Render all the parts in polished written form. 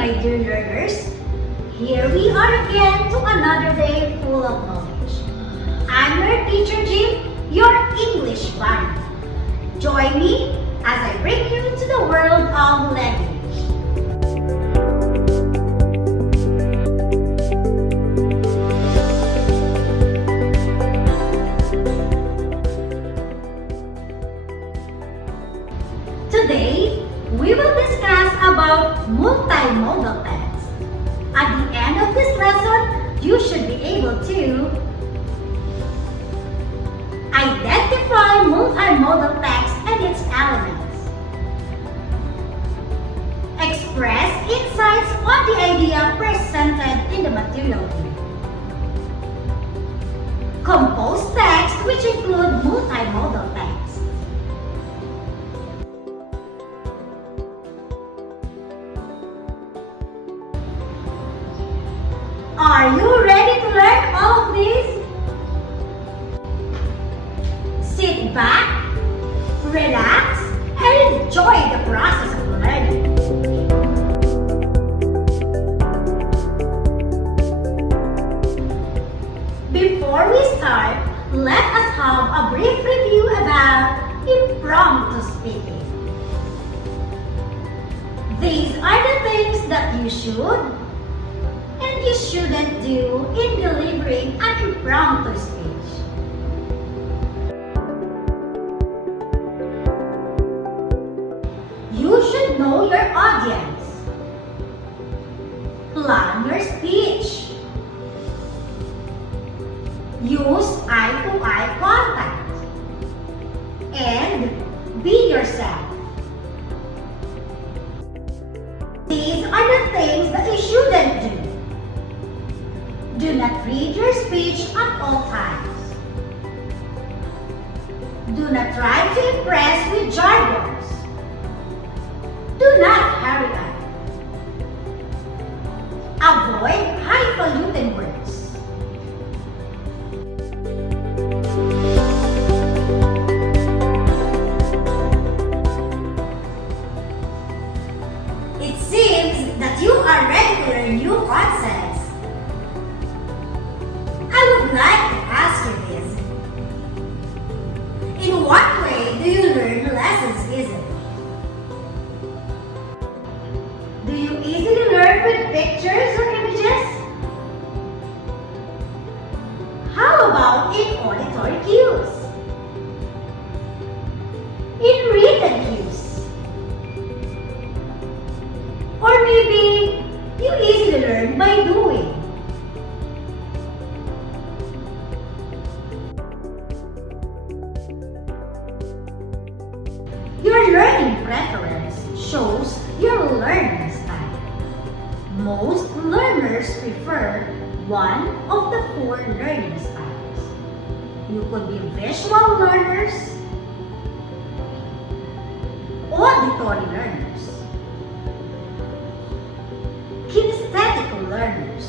my dear learners. Here we are again to another day full of knowledge. I'm your teacher Jim, your English buddy. Join me as I bring you to the world of language. Today, we will discuss about multimodal text. At the end of this lesson, you should be able to identify multimodal text and its elements, express insights on the idea presented in the material view, compose text which include multimodal text. Are you ready to learn all of these? Sit back, relax, and enjoy the process of learning. Before we start, let us have a brief review about impromptu speaking. These are the things that you should and you shouldn't do in delivering an impromptu speech. You should know your audience. Plan your speech. Use eye-to-eye contact. And be yourself. These are the things that you shouldn't do. Do not read your speech at all times. Do not try to impress with jargons. Do not hurry up. Avoid highfalutin words. It seems that you are ready to learn new concepts. I would like to ask you this. In what way do you learn lessons easily? Do you easily learn with pictures or images? How about in auditory cues? In written cues? Or maybe you easily learn by doing? Your learning preference shows your learning style. Most learners prefer one of the 4 learning styles. You could be visual learners, auditory learners, kinesthetic learners,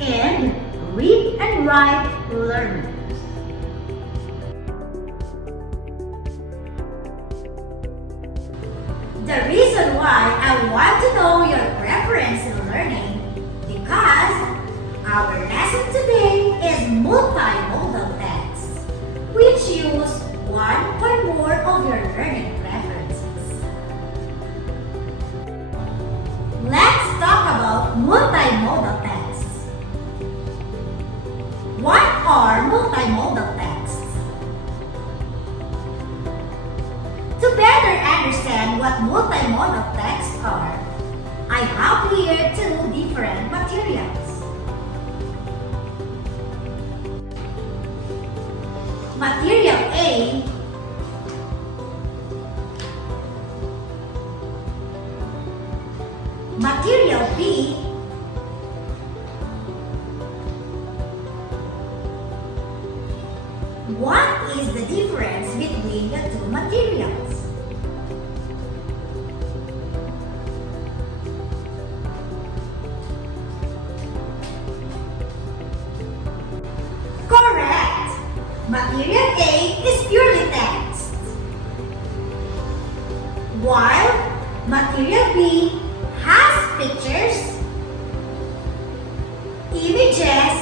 and read and write learners. The reason why I want to know your preference in learning because our lesson today is multimodal text, which use one or more of your learning preferences. Let's talk about multimodal texts. What are multimodal texts? To better understand what multimodal texts are, I have here 2 different materials. Material A Material B What is the difference between the 2 materials? Correct! Material A is purely text, while Material B has pictures, images,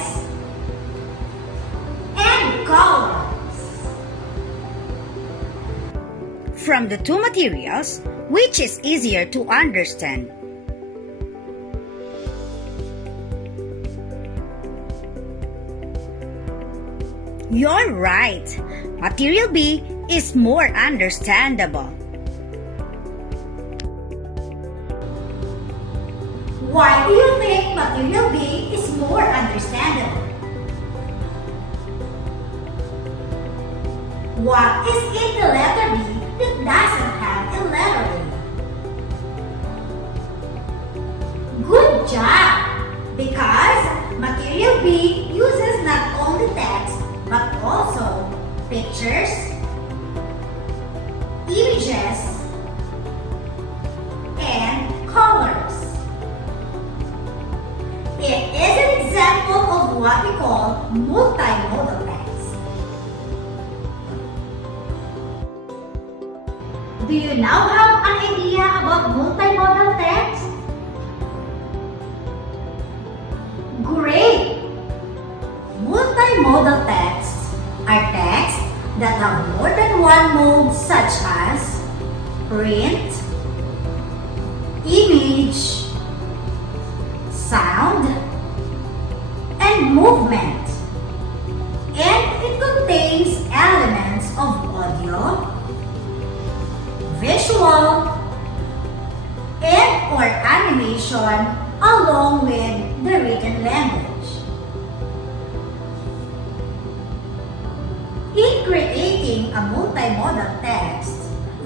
and colors. From the two materials, which is easier to understand? You're right. Material B is more understandable. Why do you think material B is more understandable? What is in the letter B that doesn't have a letter A? Good job! Because material B uses not only text but also pictures, images, and colors. It is an example of what we call multimodal text. Do you now have an idea about multimodal text? Great! Multimodal texts are texts that have more than one mode, such as print, image, sound, and movement. And it contains elements of audio, visual, and/or animation along with the written language. In creating a multimodal text,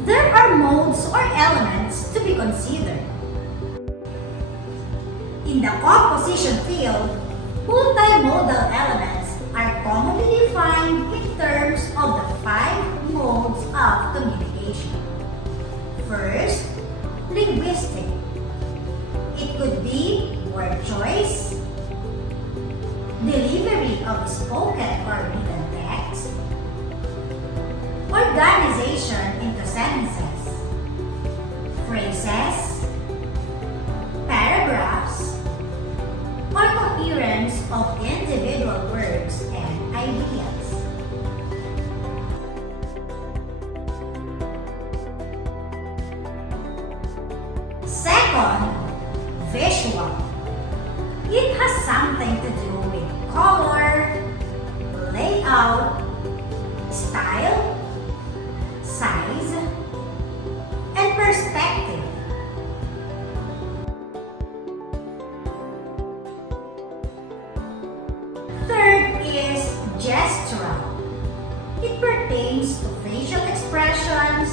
there are modes or elements to be considered. In the composition field, multimodal elements are commonly defined in terms of the 5 modes of communication. First, linguistic. It could be word choice, delivery of spoken or written text, organization into sentences, phrases, paragraphs, or coherence of individual words and ideas. Second, visual. It has something to do with color, layout, style, size, and perspective. Third is gestural. It pertains to facial expressions,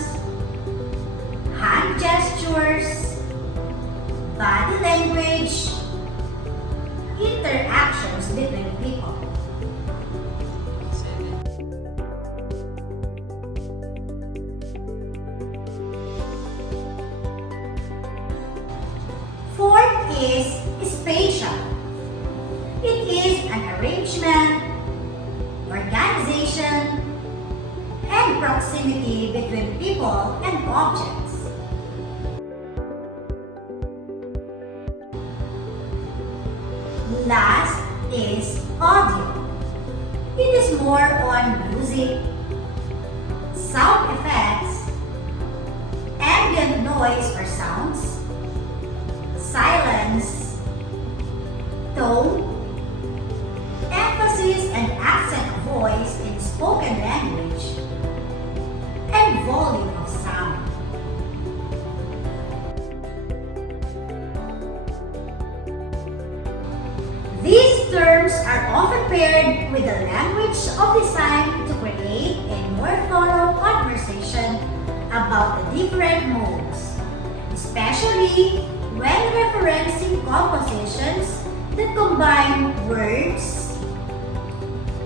hand gestures, body language, interactions between people. Fourth is spatial. It is an arrangement, organization, and proximity between people and objects. Last is audio. It is more on music, sound effects, ambient noise or sounds, silence, tone, emphasis and accent of voice in spoken language, and volume of sound. These terms are often paired with the language of design to create a more thorough conversation about the different modes, especially when referencing compositions that combine words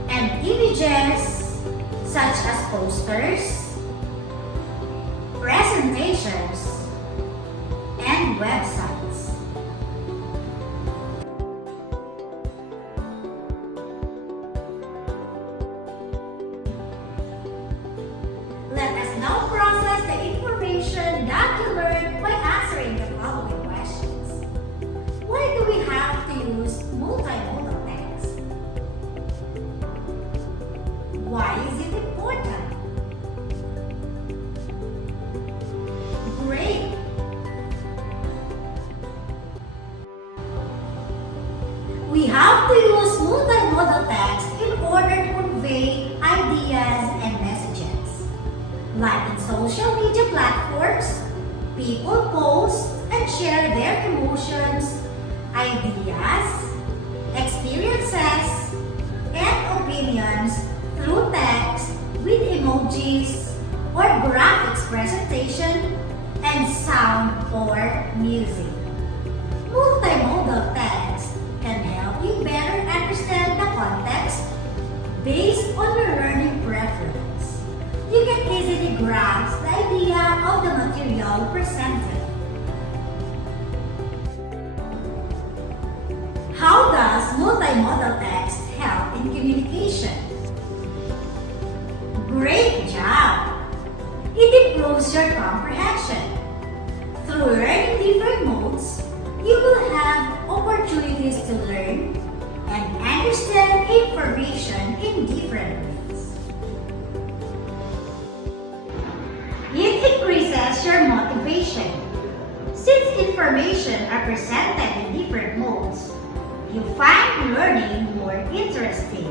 and images such as posters, presentations, and websites. Let us now process the information that you learned by answering multimodal text in order to convey ideas and messages. Like in social media platforms, people post and share their emotions, ideas, experiences, and opinions through text with emojis or graphics presentation and sound or music. Multimodal text can help you better understand the context based on your learning preference. You can easily grasp the idea of the material presented. How does multimodal text help in communication? Great job! It improves your comprehension. Through learning different modes, you will have opportunities to learn and understand information in different ways. It increases your motivation. Since information are presented in different modes, you find learning more interesting.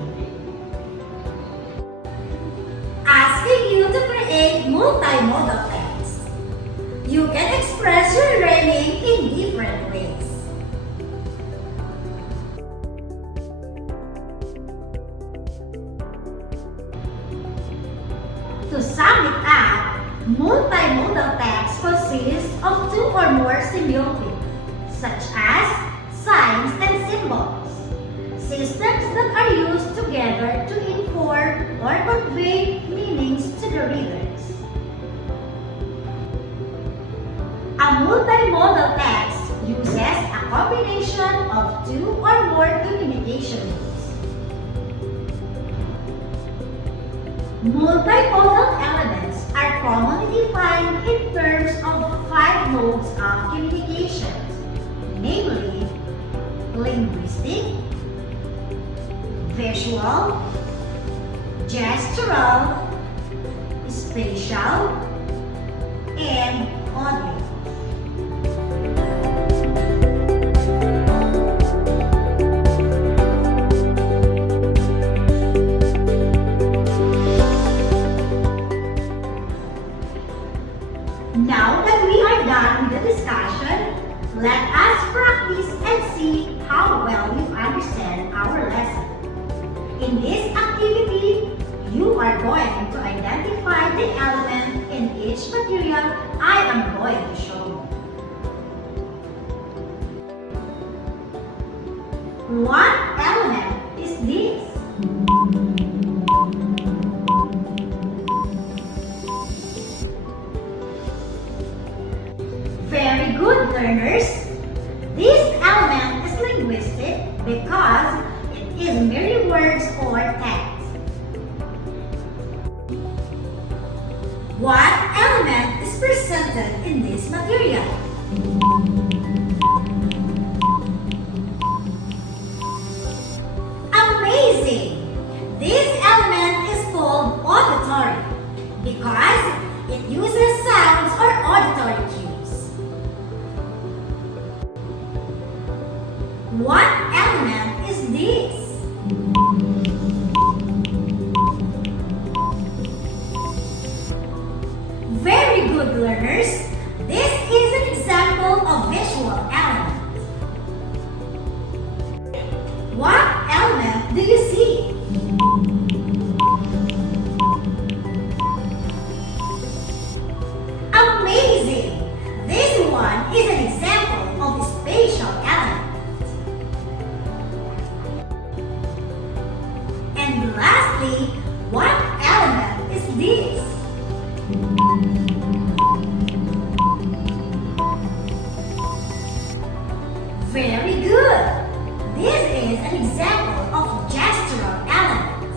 Asking you to create multimodal text. You can express your learning in different ways. To sum it up, multimodal text consists of two or more similitudes, such as signs and symbols, systems that are used together to inform or convey meanings to the readers. A multimodal text uses a combination of two or more communication modes. Multimodal elements are commonly defined in terms of 5 modes of communication, namely linguistic, visual, gestural, spatial, and audio. Now that we are done with the discussion, let us practice and see how well you understand our lesson. In this activity, you are going to identify the element in each material I am going to show you. What element is this? Very good, learners. This element is linguistic because it is merely words or text. What element is presented in this material? Amazing! This element is called auditory because it uses sounds or auditory cues. What element is this? Very good, learners. This is an example of visual element. What element do you see? Amazing! This one is an example of a spatial element. And lastly, what element is this? Very good! This is an example of gestural element.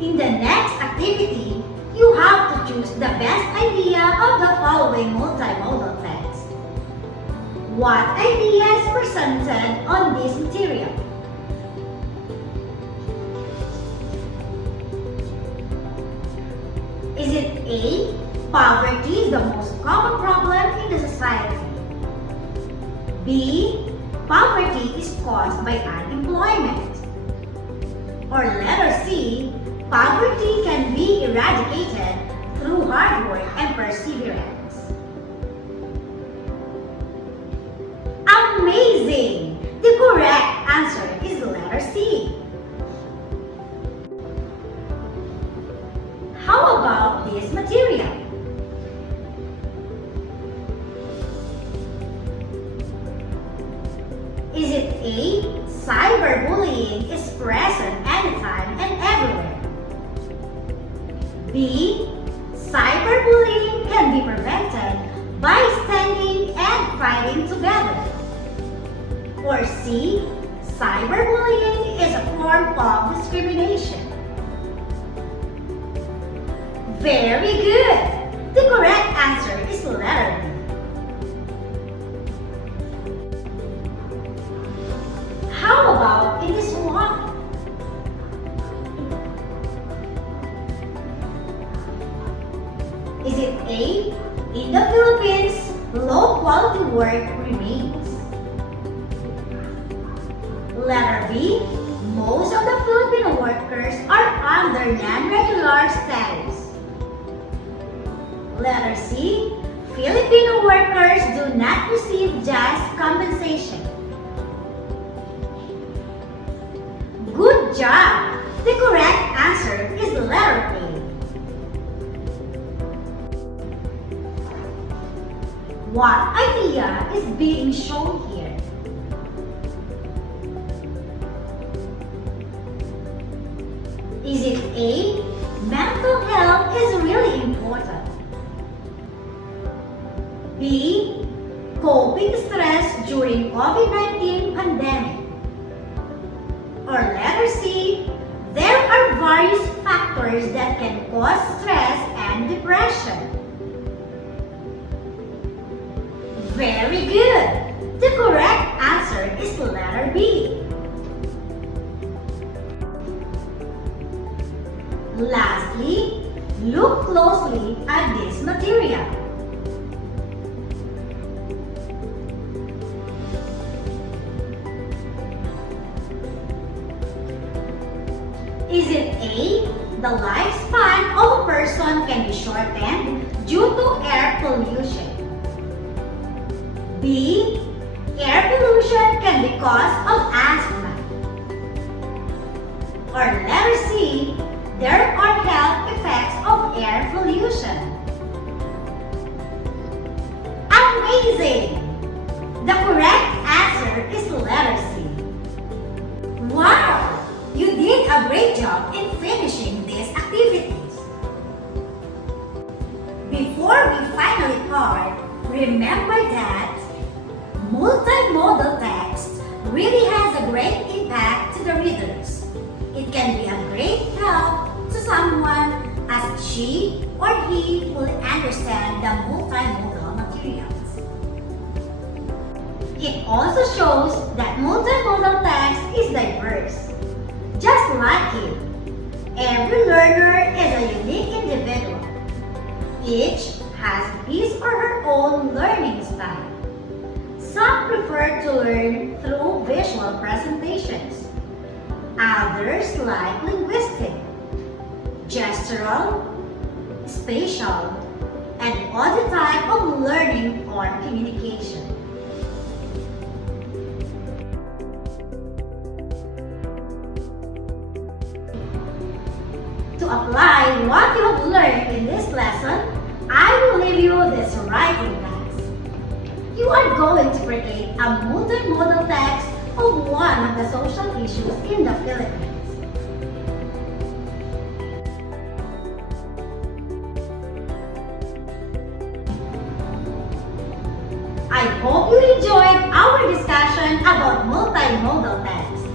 In the next activity, you have to choose the best idea of the following multimodal text. What idea is presented on this material? Is it A, Poverty is the most common problem in the society. B. Poverty is caused by unemployment. Or letter C. Poverty can be eradicated through hard work and perseverance. Amazing! The correct answer is letter C. How about this material? Is it A. Cyberbullying is present anytime and everywhere? B. Cyberbullying can be prevented by standing and fighting together. Or C. Cyberbullying is a form of discrimination. Very good! The correct answer is letter B. How about in this one? Is it A. In the Philippines, low quality work remains? Letter B. Most of the Filipino workers are under non-regular status. Letter C. Filipino workers do not receive just compensation. Good job! The correct answer is letter A. What idea is being shown here? Is it A. Mental health is really important? B. Coping stress during COVID-19 pandemic? Or letter C. There are various factors that can cause stress and depression. Very good! The correct answer is letter B. Lastly, look closely at this material. Is it A. The lifespan of a person can be shortened due to air pollution? B. Air pollution can be cause of asthma? Or letter C. There are health effects of air pollution? Amazing! The correct answer is letter C. Wow! You did a great job in finishing these activities. Before we finally part, remember that multimodal text really has a great impact to the readers. It can be a great help to someone as she or he will understand the multimodal materials. It also shows that multimodal text is diverse. Just like you, every learner is a unique individual. Each has his or her own learning style. Some prefer to learn through visual presentations. Others like linguistic, gestural, spatial, and other type of learning or communication. To apply what you have learned in this lesson, I will leave you this writing task. You are going to create a multimodal text of one of the social issues in the Philippines. I hope you enjoyed our discussion about multimodal text.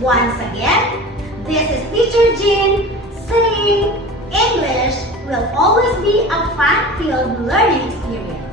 Once again, this is Teacher Jean saying English will always be a fun-filled learning experience.